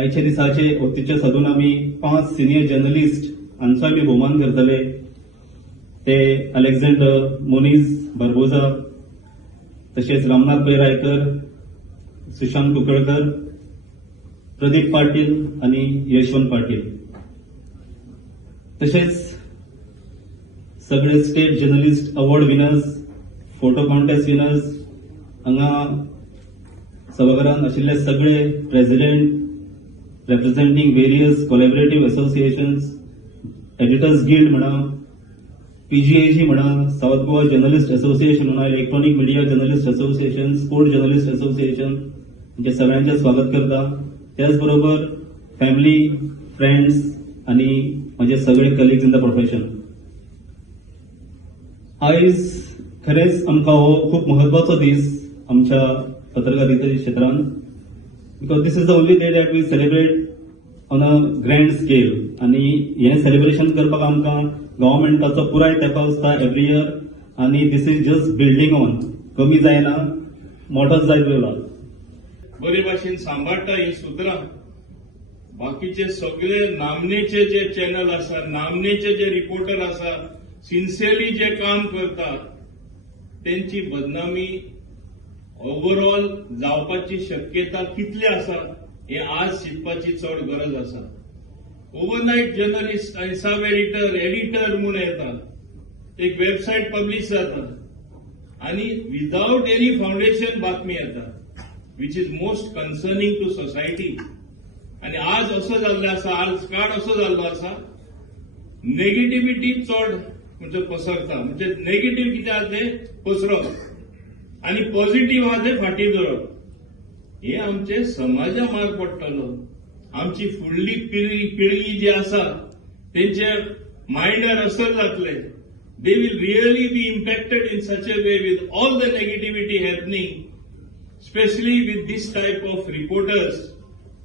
आयच्या दिसाचे ओत्तीचे साधून आम्ही 5 सिनियर जर्नलिस्ट हांचो आमी भोवमान करतले. ते अलेक्झांडर मोनिज बार्बोजा, तसेच रामनाथ पै रायकर, सुशांत कुंकळकर, प्रदीप पाटील आणि यशवंत पाटील. तसेच सगळे state journalist award winners, photo contest winners, हांगा सभाघरांत आशिल्ले सगळे president, representing various collaborative associations, editors guild म्हणा, PGAG म्हणा, साऊथ गोवा जर्नलिस्ट असोसिएशन म्हणा, electronic media journalist association, sport journalist association म्हणजे सगळ्यांचे स्वागत करता. त्याचबरोबर फॅमिली, फ्रेंड्स आणि माझे सगळे कलिग्स इन द प्रोफेशन. आयज खरेंच आमकां हो खूप महत्वाचो दीस आमच्या पत्रकारिते क्षेत्रांत. Because this is the only day that we celebrate on a grand scale. आणि हे सेलिब्रेशन करपाक आमकां गव्हर्नमेंटाचो पुराय तेंको आसता एव्हरी इयर. आणि दिस इज जस्ट बिल्डिंग ऑन, कमी जायना, मोठोच जायत वयला. बरे भाशेन सांबाळटा ही सुत्रां. बाकीचे सगळे नामनेचे जे चॅनल आसा, नामनेचे जे रिपोर्टर आसा, सिन्सियरली जे काम करता, त्यांची बदनामी ओव्हरऑल जावपाची शक्यता कितली आसा हे आज चिंतपाची चड गरज आसा. ओव्हरनायट जर्नलिस्ट आनी सब एडिटर म्हूण येता, एक वेबसायट पब्लीश जाता आनी विदाउट एनी फाउंडेशन बातमी येता, which is most concerning to society. आनी आज असो जाल्लो आसा, आज काळ असो जाल्लो आसा, नेगेटिव्हिटी चड म्हणजे पसरता. म्हणजे नेगेटिव्ह कितें आसा ते पसरप आणि पॉझिटिव्ह आहा ते फाटी धरप. हे आमचे समाजा मार्ग पडटलो. आमची फुडली पिळगी जी आसा तेंचे मायंडार असर जातले. They will really be impacted in such a way with all the negativity happening, specially with this type of reporters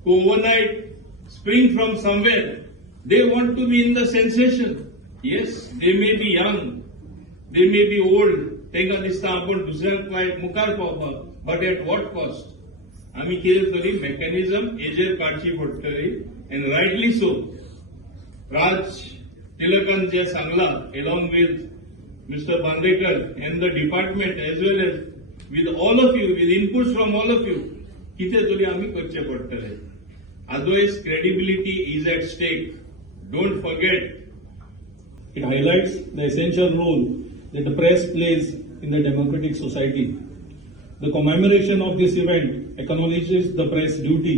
who overnight spring from somewhere. They want to be in the sensation. Yes, they may be young, they may be old, तांकां दिसता आपण दुसऱ्यांक मुखार पावपाक, but at what cost. आमी कितें तरी mechanism हेजेर काडची पडटली. And rightly so. राज तिलकान जे सांगला, along with mister Bandekar and the department as well as with all of you, with inputs from all of you, कितें तरी आमी करचे पडटले. Otherwise credibility is at stake. Don't forget. It highlights the essential role that the press plays in the democratic society. The commemoration of this event acknowledges the press duty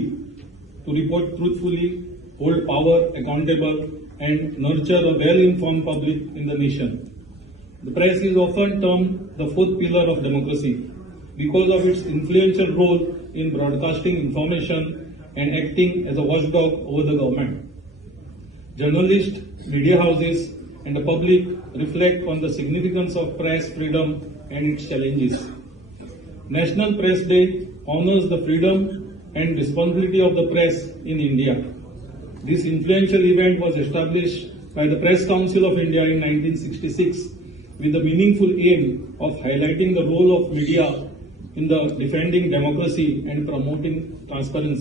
to report truthfully, hold power accountable, and nurture a well-informed public in the nation. The press is often termed the fourth pillar of democracy because of its influential role in broadcasting information and acting as a watchdog over the government. Journalists, media houses, and the public reflect on the significance of press freedom and its challenges. National Press Day honors the freedom and responsibility of the press in India. This influential event was established by the Press Council of India in 1966 with the meaningful aim of highlighting the role of media in the defending democracy and promoting transparency.